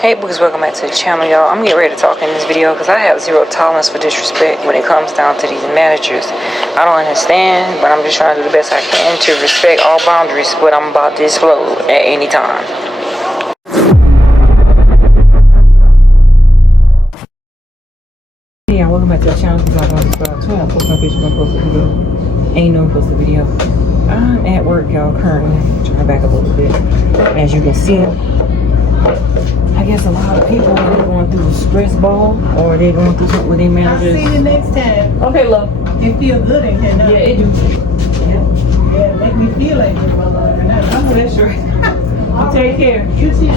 Hey boys, welcome back to the channel, y'all. I'm getting ready to talk in this video because I have zero tolerance for disrespect when it comes down to these managers. I don't understand, but I'm just trying to do the best I can to respect all boundaries, but I'm about to explode at any time. Yeah, welcome back to the channel. Because I don't subscribe to it. I post my picture, I'm post a video. Ain't no post a video. I'm at work, y'all, currently. Trying to back up a little bit. As you can see, I guess a lot of people are going through a stress ball, or they're going through something with their managers. I'll see you next time. Okay, love. It feel good in here now. Yeah, it do. Yeah, it make me feel like this, my lord. I know that's right. I'll take care. You too.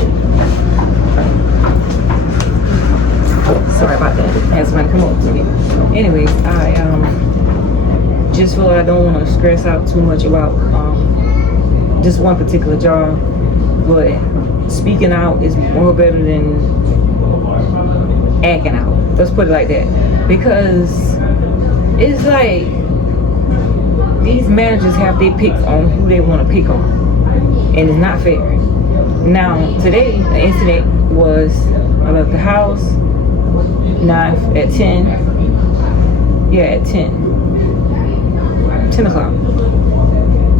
Sorry about that. I had somebody come up to me. Anyways, I just feel like I don't want to stress out too much about just one particular job, but speaking out is more better than acting out. Let's put it like that. Because it's like these managers have their picks on who they want to pick on. And it's not fair. Now, today, the incident was I left the house at 10. Yeah, at 10 o'clock.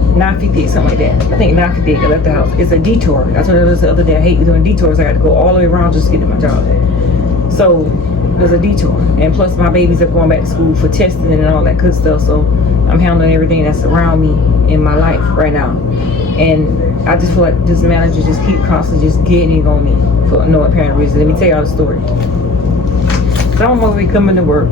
9:58, something like that. I think 9:58, I left the house. It's a detour. That's what it was the other day. I hate doing detours. I got to go all the way around just to get to my job. So there's a detour. And plus my babies are going back to school for testing and all that good stuff. So I'm handling everything that's around me in my life right now. And I just feel like this manager just keep constantly just getting on me for no apparent reason. Let me tell y'all the story. So I'm over here coming to work.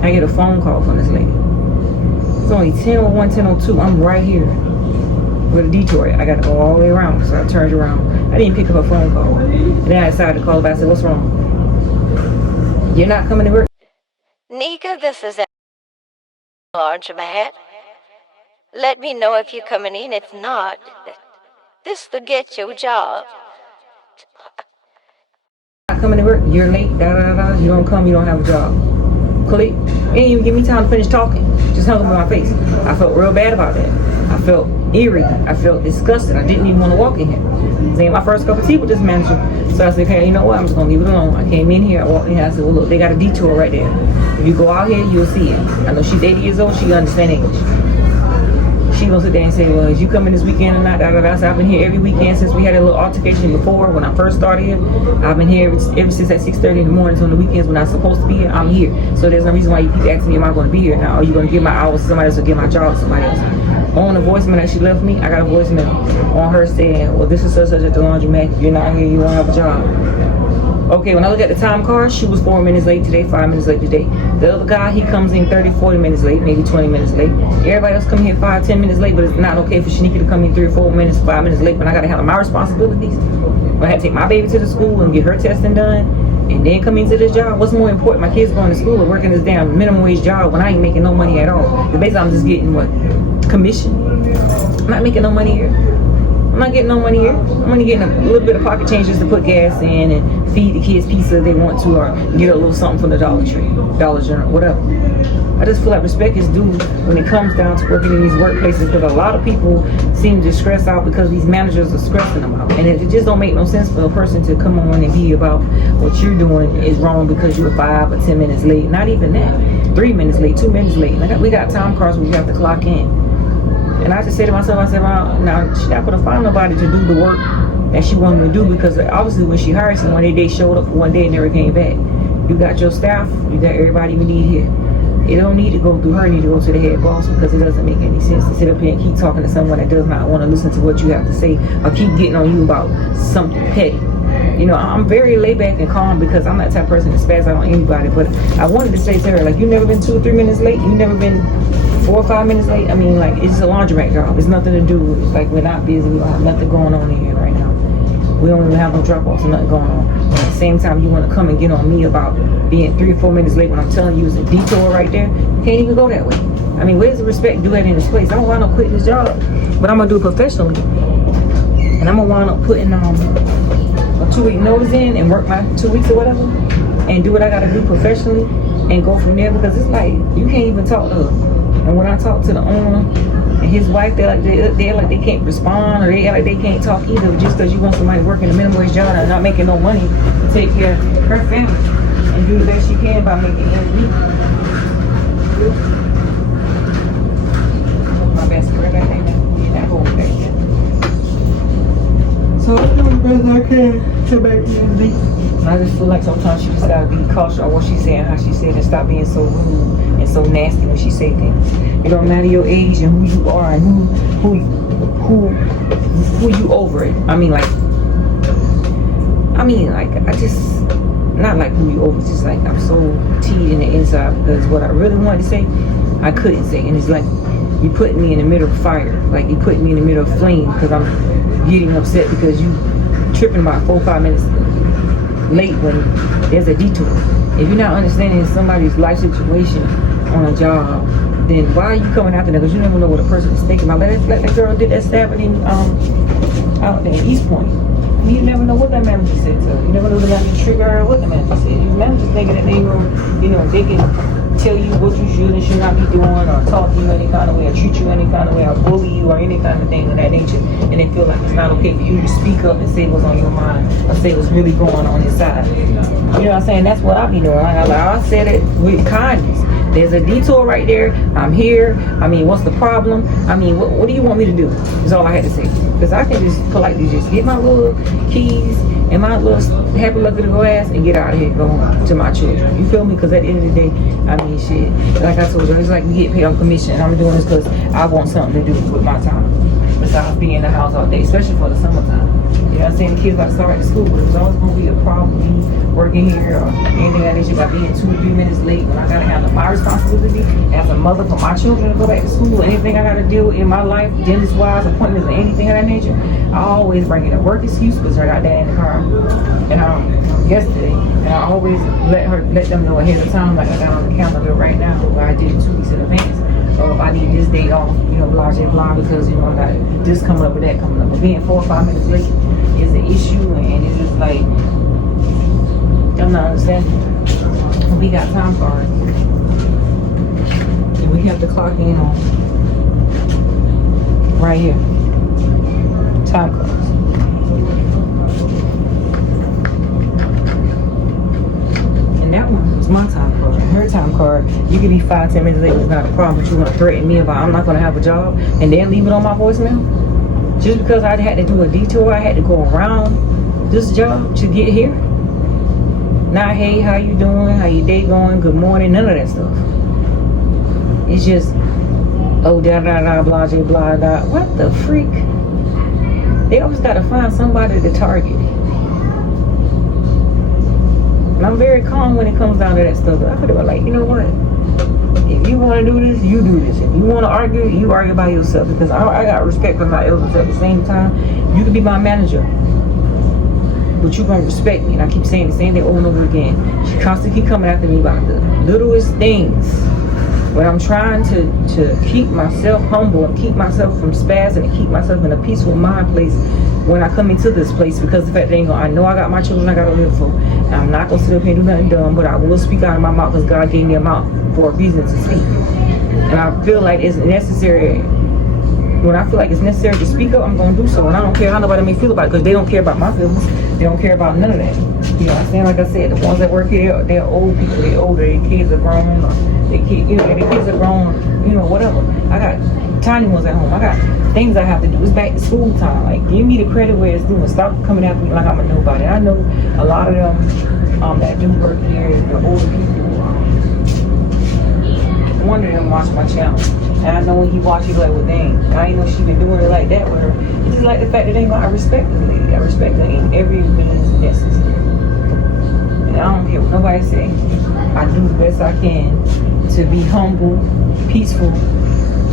I get a phone call from this lady. It's only 10:01, 10:02. I'm right here with a detour. I got to go all the way around, so I turned around. I didn't pick up her phone call. And then I decided to call her back. I said, "What's wrong? You're not coming to work?" Nika, this is large man. Let me know if you're coming in. If not, this will get your job. Not coming to work. You're late. Da da da. You don't come. You don't have a job. Click. It didn't even give me time to finish talking. Just hung up in my face. I felt real bad about that. I felt eerie. I felt disgusted. I didn't even want to walk in here. This ain't my first cup of tea with this manager. So I said, "Hey, you know what? I'm just gonna leave it alone." I came in here. I walked in here. I said, "Well, look, they got a detour right there. If you go out here, you'll see it." I know she's 80 years old. She understands English. She gonna sit there and say, "Well, is you coming this weekend or not?" Da, da, da. So I've been here every weekend since we had a little altercation before when I first started here. I've been here ever since at 6:30 in the mornings on the weekends when I'm supposed to be here. I'm here. So there's no reason why you keep asking me, am I going to be here now? Are you going to give my hours to somebody else or give my job to somebody else? On the voicemail that she left me, I got a voicemail on her saying, "Well, this is such at the laundromat. If you're not here, you won't have a job." Okay, when I look at the time card, she was 4 minutes late today, 5 minutes late today. The other guy, he comes in 30, 40 minutes late, maybe 20 minutes late. Everybody else come here 5, 10 minutes late, but it's not okay for Shanika to come in 3 or 4 minutes, 5 minutes late when I got to handle my responsibilities. When I had to take my baby to the school and get her testing done, and then come into this job. What's more important, my kids going to school or working this damn minimum wage job when I ain't making no money at all? Because basically I'm just getting what? Commission. I'm not making no money here. I'm not getting no money here. I'm only getting a little bit of pocket change just to put gas in and feed the kids pizza if they want to, or get a little something from the Dollar Tree, Dollar General, whatever. I just feel like respect is due when it comes down to working in these workplaces, because a lot of people seem to stress out because these managers are stressing them out. And it just don't make no sense for a person to come on and be about what you're doing is wrong because you're 5 or 10 minutes late. Not even that. 3 minutes late, 2 minutes late. We got time cards where we have to clock in. And I just say to myself, I said, well, now she's not going to find nobody to do the work that she wanted to do, because obviously when she hired someone, they showed up for one day and never came back. You got your staff, you got everybody you need here. It don't need to go through her, it need to go to the head boss, because it doesn't make any sense to sit up here and keep talking to someone that does not want to listen to what you have to say, or keep getting on you about something petty. You know, I'm very laid back and calm because I'm not the type of person to spaz out on anybody, but I wanted to say to her, like, you never been 2 or 3 minutes late, you never been 4 or 5 minutes late. I mean, like, it's a laundromat job. It's nothing to do. It's like we're not busy. We don't have nothing going on in here right now. We don't even have no drop-offs or nothing going on. But at the same time, you want to come and get on me about being 3 or 4 minutes late when I'm telling you it's a detour right there. You can't even go that way. I mean, where's the respect do that in this place? I don't want to quit this job, but I'm going to do it professionally. And I'm going to wind up putting a 2-week notice in and work my 2 weeks or whatever and do what I got to do professionally and go from there, because it's like you can't even talk to her. And when I talk to the owner and his wife, they're like they can't respond, or they act like they can't talk either, just because you want somebody working a minimum wage job and not making no money to take care of her family and do the best she can by making ends meet. My best friend right there, in that whole thing. So I do the best I can to make ends meet. I just feel like sometimes she just gotta be cautious of what she's saying, how she said, and stop being so rude and so nasty when she say things. It don't matter your age and who you are and who you over it. I mean like I just not like who you over. It's just like I'm so teed in the inside, because what I really wanted to say, I couldn't say, and it's like you put me in the middle of fire, like you put me in the middle of flame, because I'm getting upset because you tripping about 4 or 5 minutes late when there's a detour. If you're not understanding somebody's life situation on a job, then why are you coming after them? Because you never know what a person is thinking about. Like that girl did that stabbing out there in East Point. You never know what that manager said to her. You never know the manager trigger her, what the manager said. The manager's thinking that they will, they can tell you what you should and should not be doing, or talk to you any kind of way, or treat you any kind of way, or bully you, or any kind of thing of that nature. And they feel like it's not okay for you to speak up and say what's on your mind, or say what's really going on inside. You know what I'm saying? That's what I be doing. I said it with kindness. There's a detour right there. I'm here. I mean, what's the problem? I mean, what do you want me to do? Is all I had to say. Because I can just politely just get my little keys and my little happy lucky to go ass and get out of here, go home to my children. You feel me? Because at the end of the day, I mean, shit. Like I told you, it's like we get paid on commission, and I'm doing this because I want something to do with my time. Besides being in the house all day, especially for the summertime. You know what I'm saying? The kids about to start back to school, but there's always going to be a problem with me working here or anything like that. You got to be 2 or 3 minutes late when I got to handle my responsibility as a mother for my children to go back to school. Anything I got to do in my life, dentist-wise, appointments, or anything of that nature, I always bring in a work excuse because I got that in the car. And yesterday, and I always let them know ahead of time, like I got on the calendar right now, where I did it 2 weeks in advance. So if I need this day off, blah, blah, blah, because, I got this coming up or that coming up. But being 4 or 5 minutes late is an issue, and it's just like, I'm not understanding. We got time cards, and we have to clock in on right here. Time cards. And that one was my time card. Her time card, you can be 5, 10 minutes late, it's not a problem, but you want to threaten me about I'm not going to have a job and then leave it on my voicemail? Just because I had to do a detour, I had to go around this job to get here? Not, hey, how you doing? How your day going? Good morning? None of that stuff. It's just, oh, da da da, blah, blah, blah, blah. What the freak? They always got to find somebody to target. And I'm very calm when it comes down to that stuff. But I could have been like, you know what? If you want to do this, you do this. If you want to argue, you argue by yourself. Because I got respect for my elders at the same time. You can be my manager, but you're going to respect me. And I keep saying the same thing over and over again. She constantly keep coming after me about the littlest things. When I'm trying to keep myself humble and keep myself from spazzing and keep myself in a peaceful mind place when I come into this place, because the fact that I know I got my children I got to live for. And I'm not going to sit up here and do nothing dumb, but I will speak out of my mouth because God gave me a mouth for a reason to speak. And I feel like it's necessary. When I feel like it's necessary to speak up, I'm going to do so. And I don't care how nobody may feel about it, because they don't care about my feelings. They don't care about none of that. You know what I'm saying? Like I said, the ones that work here, they're old people. They're older. Their kids are grown. Their kids are grown, whatever. I got tiny ones at home. I got things I have to do. It's back to school time. Like, give me the credit where it's due and stop coming after me like I'm a nobody. I know a lot of them that do work here, the older people. One of them watch my channel. And I know when he watch, he's like, well, dang, I ain't know she been doing it like that with her. It's just like the fact that I respect the lady. I respect her in every means necessary. And I don't care what nobody say. I do the best I can to be humble, peaceful,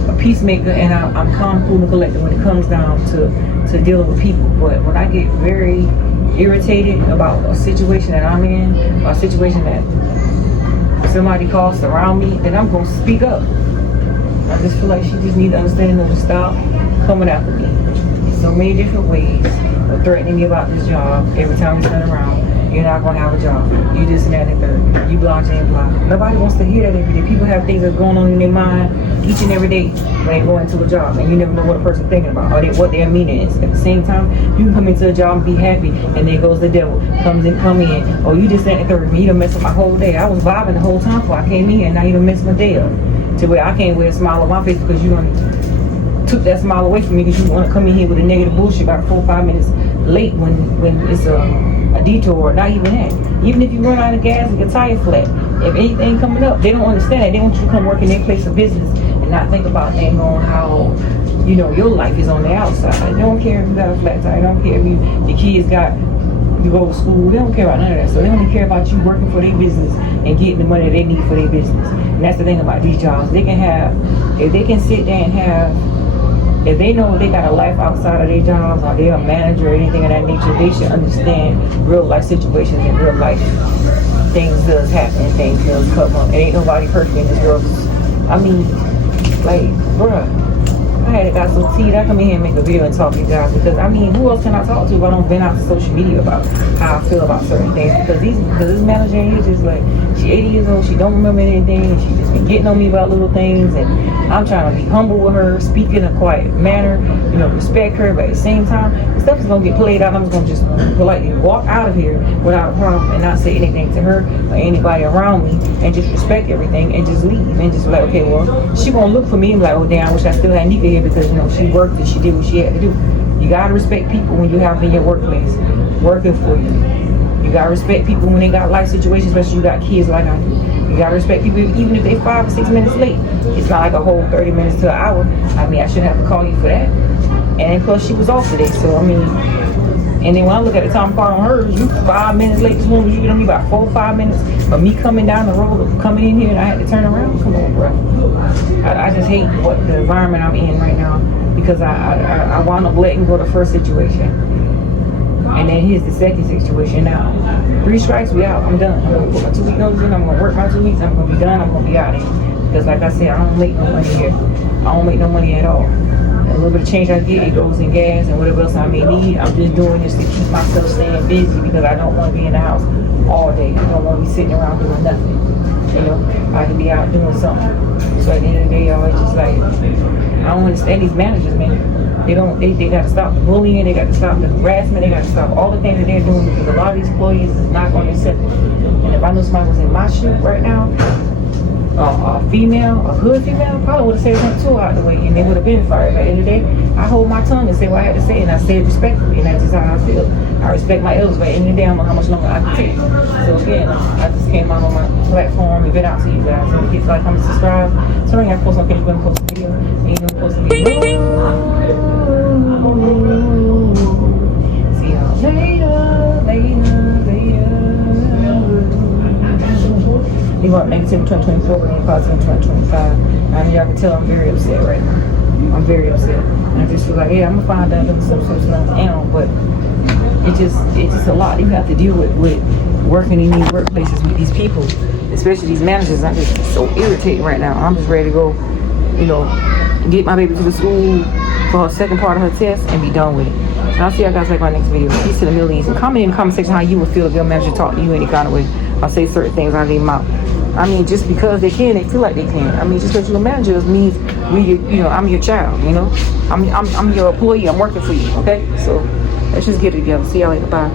a peacemaker, and I'm calm, cool, and collected when it comes down to dealing with people. But when I get very irritated about a situation that I'm in, or a situation that somebody calls around me, then I'm going to speak up. I just feel like she just needs to understand and to stop coming after me in so many different ways, or threatening me about this job every time we turn around. You're not gonna have a job. You this and that and the third. You blah, blah, blah. Nobody wants to hear that every day. People have things that's going on in their mind each and every day when they go into a job, and you never know what a person's thinking about or what their meaning is. At the same time, you can come into a job and be happy, and there goes the devil. Come in. Oh, you just that and the third. Me, you done messed up my whole day. I was vibing the whole time before I came in here, and now you done messed my day up. To where I can't wear a smile on my face because you done took that smile away from me because you want to come in here with a negative bullshit about 4 or 5 minutes late when it's a detour. Not even that. Even if you run out of gas and your tire flat, if anything coming up, they don't understand that. They want you to come work in their place of business and not think about things on how, you know, your life is on the outside. They don't care if you got a flat tire. They don't care if your kids you go to school. They don't care about none of that. So they only care about you working for their business and getting the money they need for their business. And that's the thing about these jobs. They can have, if they can sit there and have, if they know they got a life outside of their jobs or they're a manager or anything of that nature, they should understand real life situations and real life things does happen, things does come up. It ain't nobody perfect in this world. I mean, like, bruh, I had got so teed. I come in here and make a video and talk to you guys because I mean, who else can I talk to if I don't vent out to social media about how I feel about certain things? Because this manager here is just like, she 80 years old, she don't remember anything, and she just been getting on me about little things, and I'm trying to be humble with her, speak in a quiet manner, you know, respect her, but at the same time, the stuff is gonna get played out. I'm just gonna politely walk out of here without a problem and not say anything to her or anybody around me, and just respect everything and just leave and just be like, okay, well, she gonna look for me and be like, oh damn, I wish I still had Nika here because, you know, she worked and she did what she had to do. You gotta respect people when you have in your workplace working for you. You gotta respect people when they got life situations, especially you got kids like I do. You gotta respect people even if they 5 or 6 minutes late. It's not like a whole 30 minutes to an hour. I mean, I shouldn't have to call you for that. And then plus she was off today, so I mean, and then when I look at the time card on hers, you 5 minutes late this morning, you get on me about 4 or 5 minutes of me coming down the road, coming in here, and I had to turn around. Come on, bro. I just hate what the environment I'm in right now because I wound up letting go the first situation. And then here's the second situation now. 3 strikes, we out. I'm done. I'm going to put my 2-week notice in. I'm going to work my 2 weeks. I'm going to be done. I'm going to be out of here. Because like I said, I don't make no money here. I don't make no money at all. A little bit of change I get, it goes in gas and whatever else I may need. I'm just doing this to keep myself staying busy because I don't want to be in the house all day. I don't want to be sitting around doing nothing. You know, I can be out doing something. So at the end of the day, y'all, it's just like, I don't understand these managers, man. They got to stop the bullying, they got to stop the harassment, they got to stop all the things that they're doing because a lot of these employees is not going to accept it. And if I knew somebody was in my shoe right now, a hood female, probably would have said something too out the way and they would have been fired. But at the end of the day, I hold my tongue and say what I had to say and I say it respectfully and that's just how I feel. I respect my elders, but at the end of the day, I don't know how much longer I can take. So again, I just came out on my platform and been out to you guys. So if you like, comment, subscribe. So I post on Facebook and post a video. And you don't post a video. See y'all later. You want negative 2024, but then positive 2025. I mean, y'all can tell I'm very upset right now. I'm very upset. And I just feel like, yeah, I'm gonna find out some now, but it's just a lot you have to deal with working in these workplaces with these people, especially these managers. I'm just so irritated right now. I'm just ready to go, you know, get my baby to the school for her second part of her test and be done with it. And I'll see y'all guys like my next video. Peace to the millions. And comment in the comment section how you would feel if your manager talked to you any kind of way. I'll say certain things out of their mouth. I mean, just because they can, they feel like they can. I mean, just because you're a manager means I'm your child. You know, I'm your employee. I'm working for you. Okay, so let's just get it together. See y'all later. Bye.